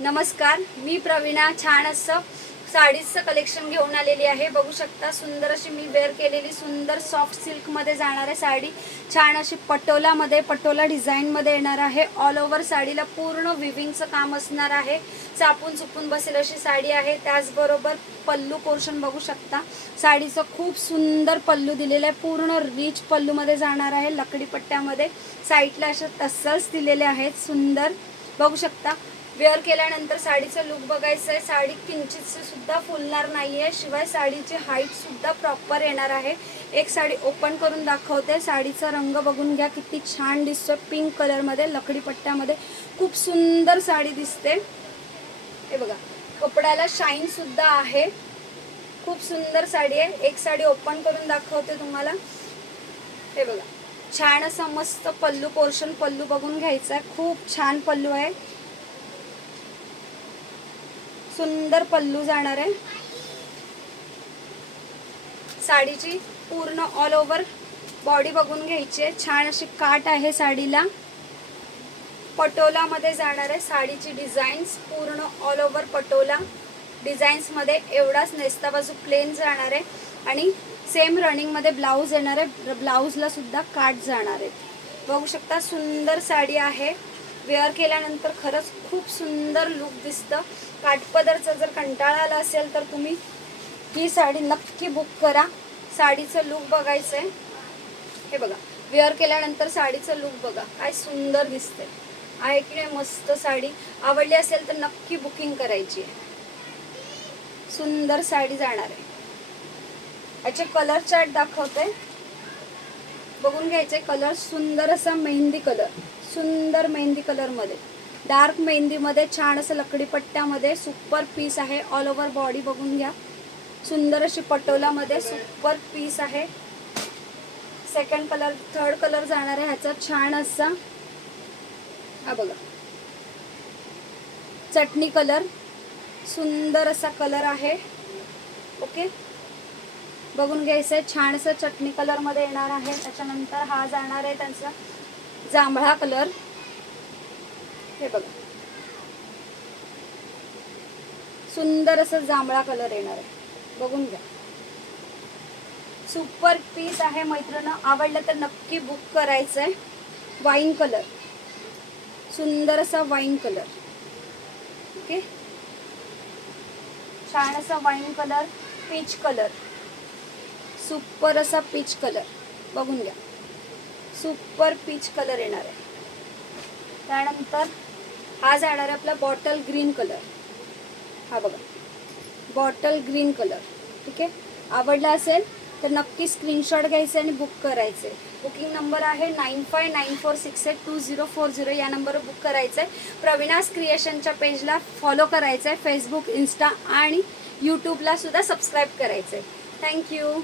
नमस्कार, मी प्रवीणा छान असं साडीचं कलेक्शन घेऊन आलेली आहे। बघू शकता सुंदर अशी मी वेअर केलेली सुंदर सॉफ्ट सिल्क मध्ये जाणार आहे साडी। छान अशी पटोला डिझाइन मध्ये येणार आहे। ऑल ओव्हर साडीला पूर्ण विविंगचं काम असणार आहे। चापून चुपून बसेल अशी साडी आहे। त्याचबरोबर पल्लू पोर्शन बघू शकता। साडीचं खूप सुंदर पल्लू दिलेलं आहे। पूर्ण रिच पल्लू मध्ये जाणार आहे। लकडी पट्ट्यामध्ये साईडला अशा टसल्स दिलेले आहेत। सुंदर बघू शकता। वेअर केल्यानंतर साडीचं लुक बघायचं आहे। साडी किंचित सुद्धा फुलणार नाहीये, शिवाय साडीची हाईट सुद्धा प्रॉपर येणार आहे। एक साडी ओपन करून दाखवते। साडीचा रंग बघून घ्या किती छान दिसतो। पिंक कलर मध्ये लकडी पट्ट्यामध्ये खूप सुंदर साडी दिसते। हे बघा, कपड्याला शाईन सुद्धा आहे। खूप सुंदर साडी आहे। एक साडी ओपन करून दाखवते तुम्हाला। हे बघा, छान असा मस्त पल्लू पोर्शन, पल्लू बघून घ्यायचा आहे। खूप छान पल्लू आहे। सुंदर पल्लू जाणार आहे। साडीची पूर्ण ऑल ओव्हर बॉडी बघून घ्यायची आहे। छान अशी काट आहे साडीला। पटोला मध्ये जाणार आहे। साडीची डिझाईन्स पूर्ण ऑल ओव्हर पटोला डिझाईन्स मध्ये, एवढाच नेस्ता बाजू प्लेन जाणार आहे आणि सेम रनिंग मध्ये ब्लाउज येणार आहे। ब्लाउजला सुद्धा काट जाणार आहे। बघू शकता सुंदर साडी आहे। वेअर केल्यानंतर खरंच खूप सुंदर लुक दिसतं। काठपदरचा जर कंटाळा आला असेल तर तुम्ही ही साडी नक्की बुक करा। साडीचं लुक बघायचं आहे। हे बघा, वेअर केल्यानंतर साडीचं लुक बघा काय सुंदर दिसते आहे की नाही। मस्त साडी आवडली असेल तर नक्की बुकिंग करायची आहे। सुंदर साडी जाणार आहे। याचे कलर चार्ट दाखवते, बघून घ्यायचे। कलर सुंदर असा मेहंदी कलर, सुंदर मेहंदी कलर मध्ये, डार्क मेहंदी मध्ये, छान असं लकडी पट्ट्यामध्ये सुपर पीस आहे। ऑल ओव्हर बॉडी बघून घ्या। सुंदर अशी पटोला मध्ये सुपर पीस आहे। सेकंड कलर, थर्ड कलर जाणार आहे ह्याचा छान असा, हा बघा चटणी कलर, सुंदर असा कलर आहे। ओके, बघून घ्यायचंय। छान असं चटणी कलर मध्ये येणार आहे। त्याच्यानंतर हा जाणार आहे त्यांचा जांभळा कलर। हे बघा, सुंदर असं जांभळा कलर येणार आहे। बघून घ्या, सुपर पीस आहे मैत्रिणी। आवडलं तर नक्की बुक करायचंय। वाईन कलर, सुंदर असा वाईन कलर। ओके, छान असा wine colour, peach colour, super असा पीच कलर बघून घ्या। सुपर पीच कलर येणार आहे। त्यानंतर हा जाणार आहे आपला बॉटल ग्रीन कलर। हा बघा, बॉटल ग्रीन कलर। ठीक आहे, आवडला असेल तर नक्की स्क्रीनशॉट घ्यायचे आणि बुक करायचे। बुकिंग नंबर आहे 9594682040। या नंबरवर बुक करायचं आहे। प्रवीणास क्रिएशनच्या पेजला फॉलो करायचं आहे। फेसबुक, इंस्टा आणि यूट्यूबला सुद्धा सबस्क्राईब करायचं आहे। थँक्यू।